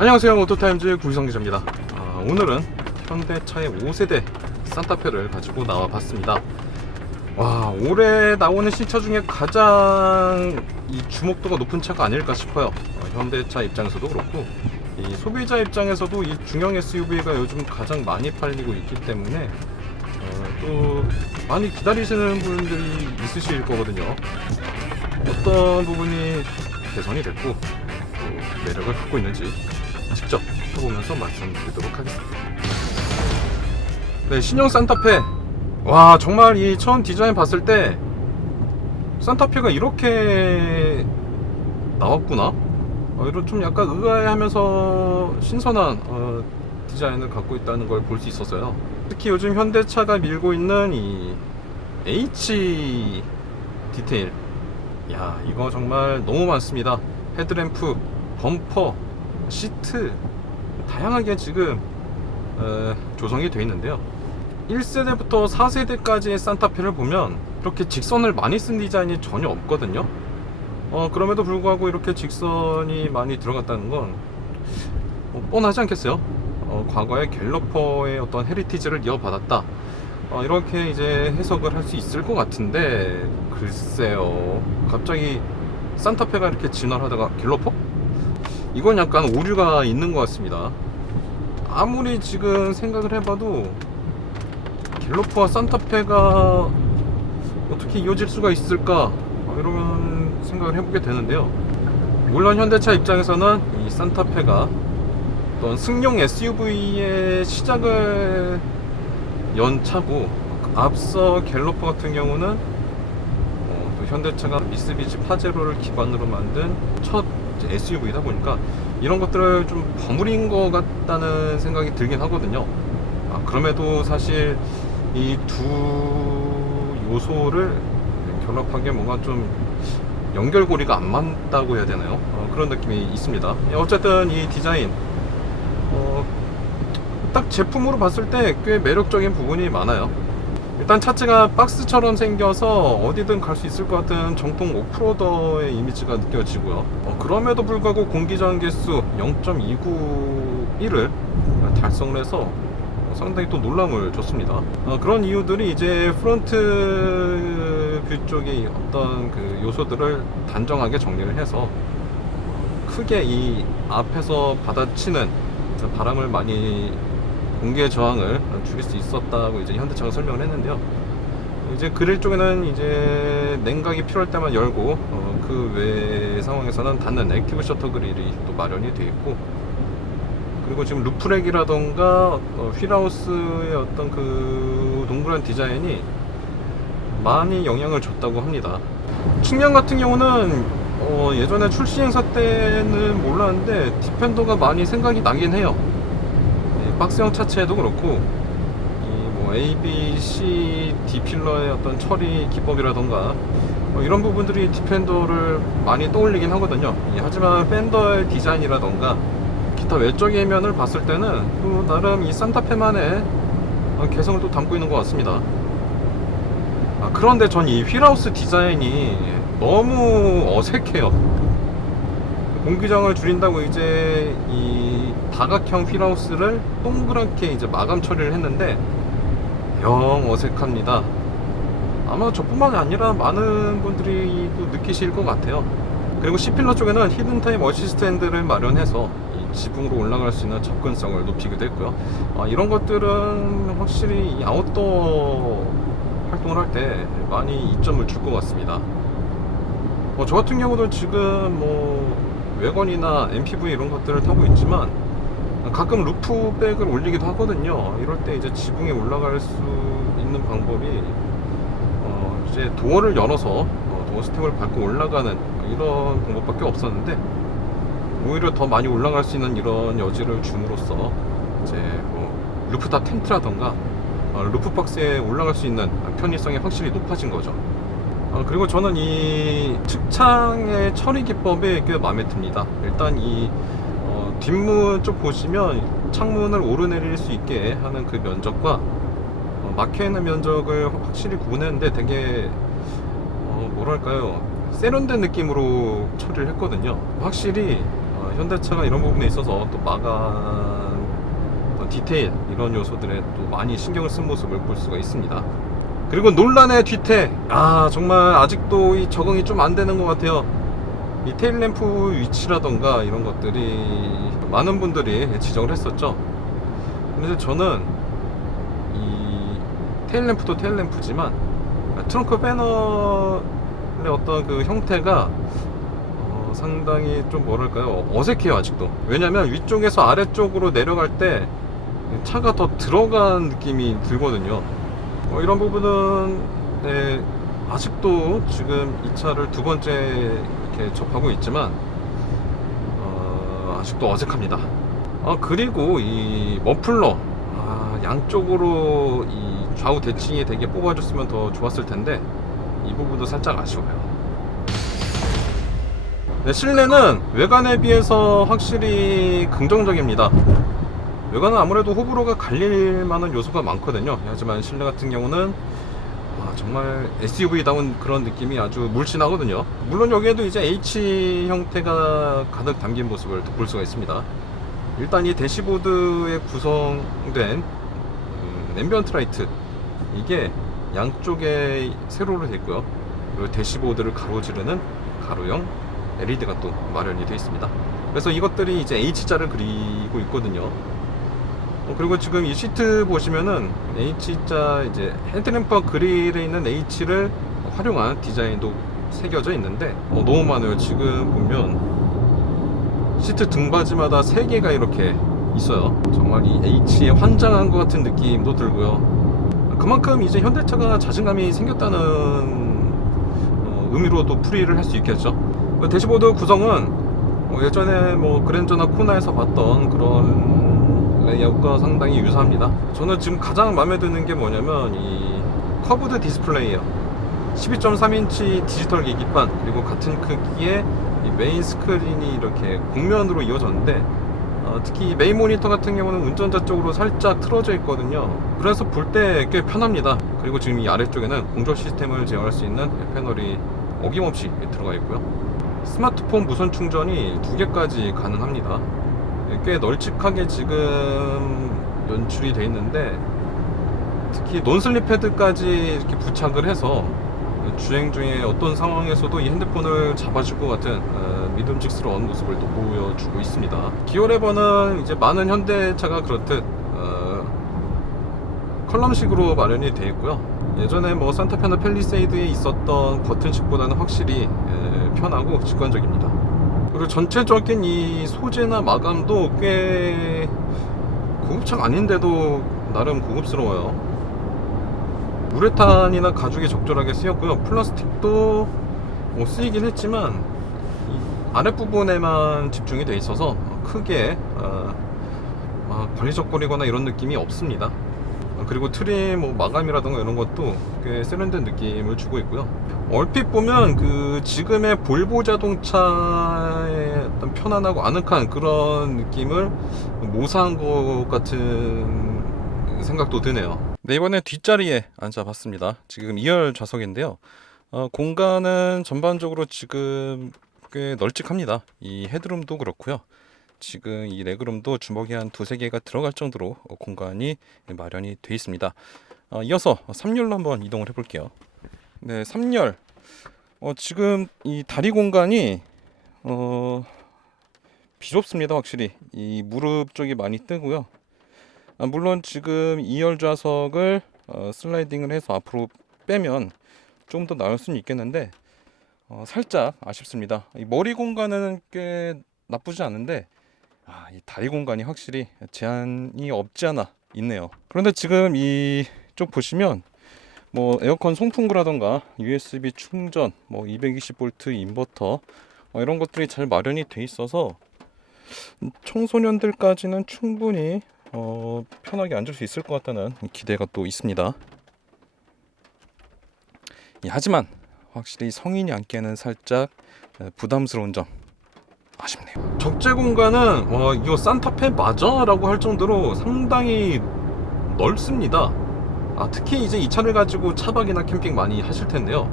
안녕하세요. 모토타임즈 구희성 기자입니다. 아, 오늘은 현대차의 5세대 산타페를 가지고 나와 봤습니다. 와 올해 나오는 신차 중에 가장 이 주목도가 높은 차가 아닐까 싶어요. 어, 현대차 입장에서도 그렇고 이 소비자 입장에서도 이 중형 SUV가 요즘 가장 많이 팔리고 있기 때문에 어, 또 많이 기다리시는 분들이 있으실 거거든요. 어떤 부분이 개선이 됐고 또 매력을 갖고 있는지 직접 해보면서 말씀드리도록 하겠습니다. 네, 신형 산타페. 와, 정말 이 처음 디자인 봤을 때 산타페가 이렇게 나왔구나. 어, 이런 좀 약간 의아해하면서 신선한 어, 디자인을 갖고 있다는 걸 볼 수 있었어요. 특히 요즘 현대차가 밀고 있는 이 H 디테일. 야, 이거 정말 너무 많습니다. 헤드램프, 범퍼, 시트 다양하게 지금 어, 조성이 되어 있는데요. 1세대부터 4세대까지의 산타페를 보면 이렇게 직선을 많이 쓴 디자인이 전혀 없거든요. 어, 그럼에도 불구하고 이렇게 직선이 많이 들어갔다는 건 어, 뻔하지 않겠어요? 어, 과거에 갤러퍼의 어떤 헤리티지를 이어받았다. 어, 이렇게 이제 해석을 할 수 있을 것 같은데 글쎄요. 갑자기 산타페가 이렇게 진화하다가 갤러퍼? 이건 약간 오류가 있는 것 같습니다. 아무리 지금 생각을 해봐도 갤로프와 산타페가 어떻게 이어질 수가 있을까 어, 이런 생각을 해보게 되는데요. 물론 현대차 입장에서는 이 산타페가 어떤 승용 SUV의 시작을 연 차고 앞서 갤로퍼 같은 경우는 어, 또 현대차가 미쓰비시 파제로를 기반으로 만든 첫 SUV다 보니까 이런 것들을 좀 버무린 것 같다는 생각이 들긴 하거든요. 아, 그럼에도 사실 이 두 요소를 결합하기에 뭔가 좀 연결고리가 안 맞다고 해야 되나요? 어, 그런 느낌이 있습니다. 예, 어쨌든 이 디자인 어, 딱 제품으로 봤을 때 꽤 매력적인 부분이 많아요. 일단 차체가 박스처럼 생겨서 어디든 갈 수 있을 것 같은 정통 오프로더의 이미지가 느껴지고요. 어, 그럼에도 불구하고 공기저항 개수 0.291을 달성을 해서 어, 상당히 또 놀람을 줬습니다. 어, 그런 이유들이 이제 프론트 뷰 쪽의 어떤 그 요소들을 단정하게 정리를 해서 크게 이 앞에서 받아치는 바람을 많이 공기의 저항을 줄일 수 있었다고 이제 현대차가 설명을 했는데요. 이제 그릴 쪽에는 이제 냉각이 필요할 때만 열고 어, 그외 상황에서는 닫는 액티브 셔터 그릴이 또 마련이 되어 있고 그리고 지금 루프렉이라던가 어, 휠하우스의 어떤 그 동그란 디자인이 많이 영향을 줬다고 합니다. 측면 같은 경우는 어, 예전에 출시 행사 때는 몰랐는데 디펜더가 많이 생각이 나긴 해요. 이 박스형 차체도 그렇고 이뭐 A, B, C, D 필러의 어떤 처리 기법이라던가 뭐 이런 부분들이 디펜더를 많이 떠올리긴 하거든요. 이 하지만 팬더의 디자인이라던가 기타 외적인 면을 봤을 때는 또 나름 이 산타페만의 어, 개성을 또 담고 있는 것 같습니다. 아, 그런데 전 이 휠하우스 디자인이 너무 어색해요. 공기정을 줄인다고 이제 이 다각형 휠하우스를 동그랗게 이제 마감 처리를 했는데 영 어색합니다. 아마 저뿐만이 아니라 많은 분들이 또 느끼실 것 같아요. 그리고 C필러 쪽에는 히든타임 어시스트핸드를 마련해서 이 지붕으로 올라갈 수 있는 접근성을 높이기도 했고요. 아, 이런 것들은 확실히 이 아웃도어 활동을 할 때 많이 이점을 줄 것 같습니다. 뭐 저 같은 경우도 지금 뭐 외건이나 MPV 이런 것들을 타고 있지만 가끔 루프백을 올리기도 하거든요. 이럴 때 이제 지붕에 올라갈 수 있는 방법이 어 이제 도어를 열어서 어 도어 스텝을 밟고 올라가는 이런 방법밖에 없었는데 오히려 더 많이 올라갈 수 있는 이런 여지를 줌으로써 이제 뭐 루프탑 텐트라던가 어, 루프박스에 올라갈 수 있는 편의성이 확실히 높아진 거죠. 어, 그리고 저는 이 측창의 처리 기법이 꽤 마음에 듭니다. 일단 이 어, 뒷문 쪽 보시면 창문을 오르내릴 수 있게 하는 그 면적과 어, 막혀 있는 면적을 확실히 구분했는데 되게 어, 뭐랄까요 세련된 느낌으로 처리를 했거든요. 확실히 어, 현대차가 이런 부분에 있어서 또 마감 또 디테일 이런 요소들에 또 많이 신경을 쓴 모습을 볼 수가 있습니다. 그리고 논란의 뒤태 아 정말 아직도 이 적응이 좀 안 되는 것 같아요. 이 테일 램프 위치라던가 이런 것들이 많은 분들이 지적을 했었죠. 근데 저는 이 테일 램프도 테일 램프지만 트렁크 패널의 어떤 그 형태가 어, 상당히 좀 뭐랄까요? 어색해요 아직도. 왜냐면 위쪽에서 아래쪽으로 내려갈 때 차가 더 들어간 느낌이 들거든요. 어, 이런 부분은 네, 아직도 지금 이 차를 두 번째 접하고 있지만 어, 아직도 어색합니다 아 그리고 이 머플러 아, 양쪽으로 이 좌우 대칭이 되게 뽑아줬으면 더 좋았을 텐데 이 부분도 살짝 아쉬워요 네, 실내는 외관에 비해서 확실히 긍정적입니다. 외관은 아무래도 호불호가 갈릴 만한 요소가 많거든요. 하지만 실내 같은 경우는 아, 정말 SUV다운 그런 느낌이 아주 물씬하거든요. 물론 여기에도 이제 H 형태가 가득 담긴 모습을 볼 수가 있습니다. 일단 이 대시보드에 구성된 음, 앰비언트 라이트 이게 양쪽에 세로로 되어 있고요. 그리고 대시보드를 가로지르는 가로형 LED가 또 마련이 되어 있습니다. 그래서 이것들이 이제 H자를 그리고 있거든요. 어, 그리고 지금 이 시트 보시면은 H자 이제 헤드램프와 그릴에 있는 H를 활용한 디자인도 새겨져 있는데 어, 너무 많아요. 지금 보면 시트 등받이마다 세 개가 이렇게 있어요. 정말 이 H에 환장한 것 같은 느낌도 들고요. 그만큼 이제 현대차가 자신감이 생겼다는 어, 의미로도 풀이를 할 수 있겠죠. 그 대시보드 구성은 어, 예전에 뭐 그랜저나 코나에서 봤던 그런 레이아웃과 상당히 유사합니다. 저는 지금 가장 마음에 드는 게 뭐냐면 이 커브드 디스플레이예요. 12.3인치 디지털 계기판 그리고 같은 크기의 이 메인 스크린이 이렇게 곡면으로 이어졌는데 어, 특히 이 메인 모니터 같은 경우는 운전자 쪽으로 살짝 틀어져 있거든요. 그래서 볼 때 꽤 편합니다. 그리고 지금 이 아래쪽에는 공조 시스템을 제어할 수 있는 패널이 어김없이 들어가 있고요. 스마트폰 무선 충전이 두 개까지 가능합니다. 꽤 널찍하게 지금 연출이 되어 있는데 특히 논슬립 패드까지 이렇게 부착을 해서 주행 중에 어떤 상황에서도 이 핸드폰을 잡아줄 것 같은 어, 믿음직스러운 모습을 또 보여주고 있습니다. 기어 레버는 이제 많은 현대차가 그렇듯 어, 컬럼식으로 마련이 되어 있고요. 예전에 뭐 산타페나 펠리세이드에 있었던 버튼식보다는 확실히 에, 편하고 직관적입니다. 그리고 전체적인 이 소재나 마감도 꽤 고급차가 아닌데도 나름 고급스러워요. 우레탄이나 가죽이 적절하게 쓰였고요. 플라스틱도 뭐 쓰이긴 했지만 이 아랫부분에만 집중이 돼 있어서 크게 어, 막 걸리적거리거나 이런 느낌이 없습니다. 어, 그리고 트림 뭐 마감이라던가 이런 것도 꽤 세련된 느낌을 주고 있고요. 얼핏 보면 그 지금의 볼보 자동차의 어떤 편안하고 아늑한 그런 느낌을 모사한 것 같은 생각도 드네요. 네, 이번에 뒷자리에 앉아봤습니다. 지금 2열 좌석인데요. 어, 공간은 전반적으로 지금 꽤 널찍합니다. 이 헤드룸도 그렇고요. 지금 이 레그룸도 주먹이 한 두세 개가 들어갈 정도로 어, 공간이 마련이 되어 있습니다. 어, 이어서 3열로 한번 이동을 해볼게요. 네, 3열. 어, 지금 이 다리 공간이 어, 비좁습니다, 확실히. 이 무릎 쪽이 많이 뜨고요. 아, 물론 지금 2열 좌석을 어, 슬라이딩을 해서 앞으로 빼면 좀 더 나을 수는 있겠는데 어, 살짝 아쉽습니다. 이 머리 공간은 꽤 나쁘지 않은데 아, 이 다리 공간이 확실히 제한이 없지 않아 있네요. 그런데 지금 이쪽 보시면 뭐 에어컨 송풍구라던가 USB 충전, 뭐 220V 인버터 어, 이런 것들이 잘 마련이 돼 있어서 청소년들까지는 충분히 어, 편하게 앉을 수 있을 것 같다는 기대가 또 있습니다. 예, 하지만 확실히 성인이 앉기에는 살짝 에, 부담스러운 점 아쉽네요. 적재 공간은 와 이거 산타페 맞아 라고 할 정도로 상당히 넓습니다. 아, 특히 이제 이 차를 가지고 차박이나 캠핑 많이 하실 텐데요.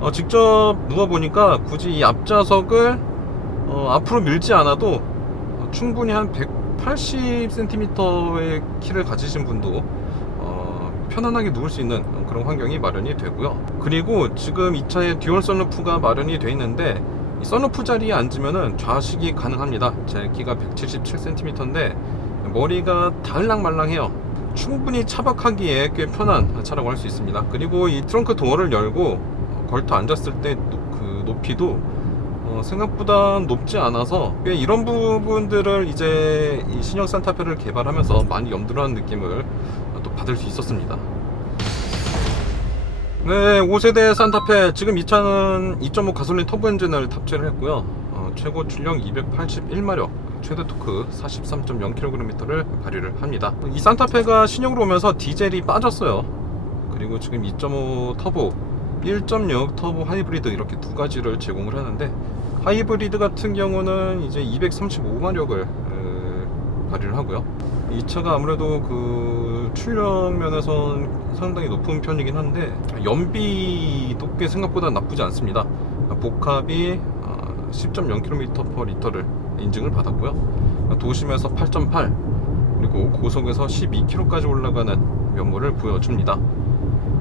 어, 직접 누워 보니까 굳이 이 앞좌석을 어, 앞으로 밀지 않아도 어, 충분히 한 180cm의 키를 가지신 분도 어, 편안하게 누울 수 있는 그런 환경이 마련이 되고요. 그리고 지금 이 차에 듀얼 썬루프가 마련이 돼 있는데 이 썬루프 자리에 앉으면은 좌식이 가능합니다. 제 키가 177cm인데 머리가 달랑말랑해요. 충분히 차박하기에 꽤 편한 차라고 할 수 있습니다. 그리고 이 트렁크 도어를 열고 걸터 앉았을 때 그 높이도 어, 생각보다 높지 않아서 꽤 이런 부분들을 이제 이 신형 산타페를 개발하면서 많이 염두를 한 느낌을 또 받을 수 있었습니다. 네, 5세대 산타페 지금 이 차는 2.5 가솔린 터보 엔진을 탑재를 했고요. 어, 최고 출력 281마력, 최대 토크 43.0kg를 발휘를 합니다. 이 산타페가 신형으로 오면서 디젤이 빠졌어요. 그리고 지금 2.5 터보, 1.6 터보 하이브리드 이렇게 두 가지를 제공을 하는데 하이브리드 같은 경우는 이제 235마력을 발휘를 하고요. 이 차가 아무래도 그 출력 면에선 상당히 높은 편이긴 한데 연비도 꽤 생각보다 나쁘지 않습니다. 복합이 10.0km/L를 인증을 받았고요. 도심에서 8.8 그리고 고속에서 12km까지 올라가는 면모를 보여줍니다.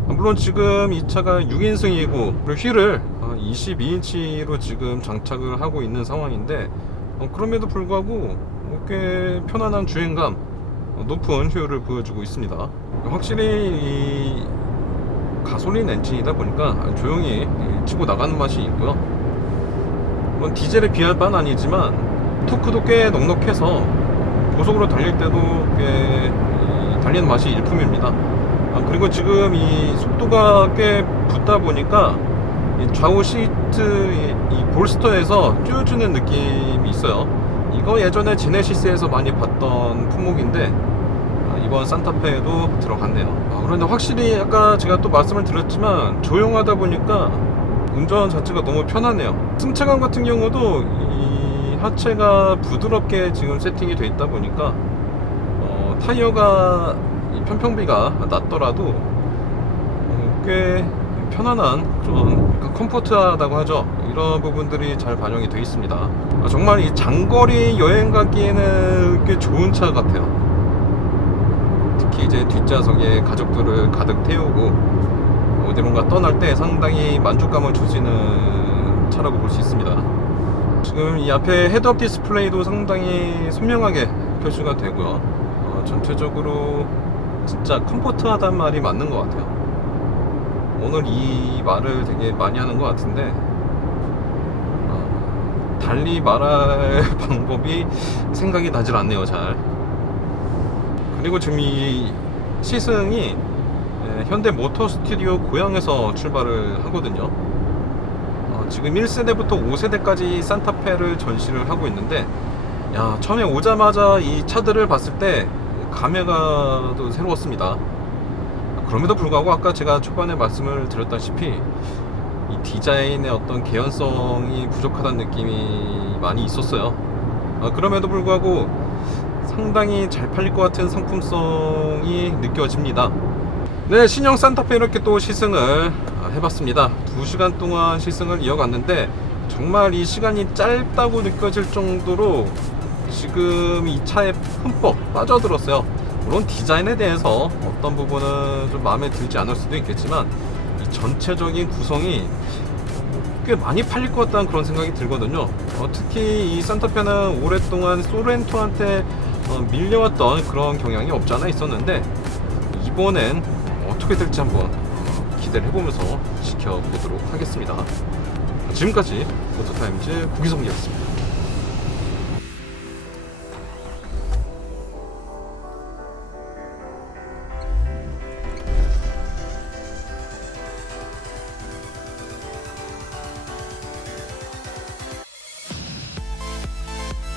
물론 지금 이 차가 6인승이고 휠을 22인치로 지금 장착을 하고 있는 상황인데 어, 그럼에도 불구하고 꽤 편안한 주행감 어, 높은 효율을 보여주고 있습니다. 확실히 이 가솔린 엔진이다 보니까 조용히 치고 나가는 맛이 있고요. 디젤에 비할 바는 아니지만 토크도 꽤 넉넉해서 고속으로 달릴 때도 꽤 달리는 맛이 일품입니다. 아, 그리고 지금 이 속도가 꽤 붙다 보니까 이 좌우 시트 이, 이 볼스터에서 쥐어주는 느낌이 있어요. 이거 예전에 제네시스에서 많이 봤던 품목인데 아, 이번 산타페에도 들어갔네요. 아, 그런데 확실히 아까 제가 또 말씀을 드렸지만 조용하다 보니까 운전 자체가 너무 편하네요. 승차감 같은 경우도 이 하체가 부드럽게 지금 세팅이 돼 있다 보니까 어, 타이어가 이 편평비가 낮더라도 어, 꽤 편안한 그런 컴포트하다고 하죠. 이런 부분들이 잘 반영이 되어 있습니다. 아, 정말 이 장거리 여행 가기에는 꽤 좋은 차 같아요. 이제 뒷좌석에 가족들을 가득 태우고 어디론가 떠날 때 상당히 만족감을 주시는 차라고 볼 수 있습니다. 지금 이 앞에 헤드업 디스플레이도 상당히 선명하게 표시가 되고요. 어, 전체적으로 진짜 컴포트하다는 말이 맞는 것 같아요. 오늘 이 말을 되게 많이 하는 것 같은데 어, 달리 말할 방법이 생각이 나질 않네요 잘 그리고 지금 이 시승이 예, 현대 모터 스튜디오 고향에서 출발을 하거든요 어, 지금 1세대부터 5세대까지 산타페를 전시를 하고 있는데 야 처음에 오자마자 이 차들을 봤을 때 감회가 또 새로웠습니다 그럼에도 불구하고 아까 제가 초반에 말씀을 드렸다시피 이 디자인의 어떤 개연성이 부족하다는 느낌이 많이 있었어요. 아, 그럼에도 불구하고 상당히 잘 팔릴 것 같은 상품성이 느껴집니다. 네, 신형 산타페 이렇게 또 시승을 해봤습니다. 2시간 동안 시승을 이어갔는데 정말 이 시간이 짧다고 느껴질 정도로 지금 이 차에 흠뻑 빠져들었어요. 물론 디자인에 대해서 어떤 부분은 좀 마음에 들지 않을 수도 있겠지만 이 전체적인 구성이 꽤 많이 팔릴 것 같다는 그런 생각이 들거든요. 어, 특히 이 산타페는 오랫동안 소렌토한테 어, 밀려왔던 그런 경향이 없지 않아 있었는데 이번엔 어떻게 될지 한번 어, 기대를 해보면서 지켜보도록 하겠습니다. 지금까지 모터타임즈 구기성이었습니다.